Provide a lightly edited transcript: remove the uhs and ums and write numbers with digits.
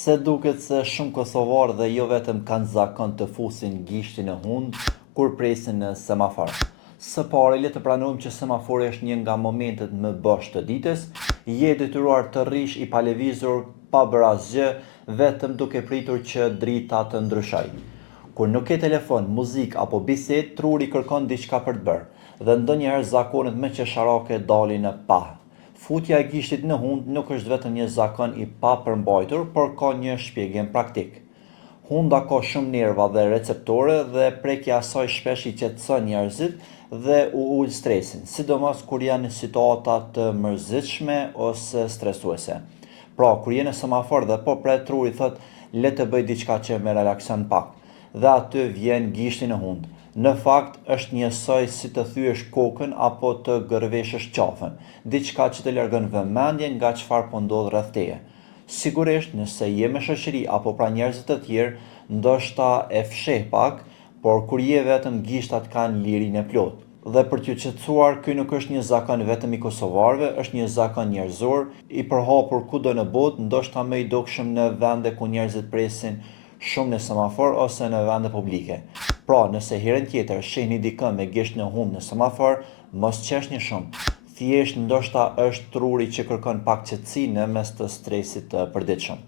Se duket se shumë kosovarë dhe jo vetëm kanë zakon të fusin gishtin e hundë kur presin në semafor. Së pari, le të pranojmë që semafori është një nga momentet më bosh të ditës, je detyruar të rrish i palevizur pa bërë asgjë, vetëm duke pritur që drita të ndryshojë. Kur nuk ke telefon, muzik apo bisedë, truri kërkon diçka për të bërë, dhe ndonjëherë zakonet me qesharake dalin në pa. Futja e gishtit në hund nuk është vetëm një zakon i papërmbajtur, por ka një shpjegim praktik. Hunda ka shumë nerva dhe receptore dhe prekja e saj shpesh i qetëson njerëzit dhe u ul stresin, sidomos kur janë në situata të mërzitshme ose stresuese. Pra, kur je në semafor dhe po pret, truri thot, le të bëj diçka që më relakson pak, dhe aty vjen gishti në hund. Në fakt, është njësoj si të thyesh kokën apo të gërveshësh qafën, diçka që të largon vëmendjen nga çfarë po ndodh rreth teje. Sigurisht, nëse je me shoqëri apo pra njerëz të tjerë, ndoshta e fsheh pak, por kur je vetëm, gishtat kanë lirinë e plotë. Dhe për t'ju qetësuar, ky nuk është një zakon vetëm i kosovarëve, është një zakon njerëzor, i përhapur kudo në botë, ndoshta më i dukshëm në vende ku njerëzit presin shumë në semafor ose në vende publike. Pra, nëse herën tjetër shihni dikën me gisht në hund në semafor, mos qeshni shumë. Thjesht ndoshta është truri që kërkon pak qetësi në mes të stresit të përditshëm.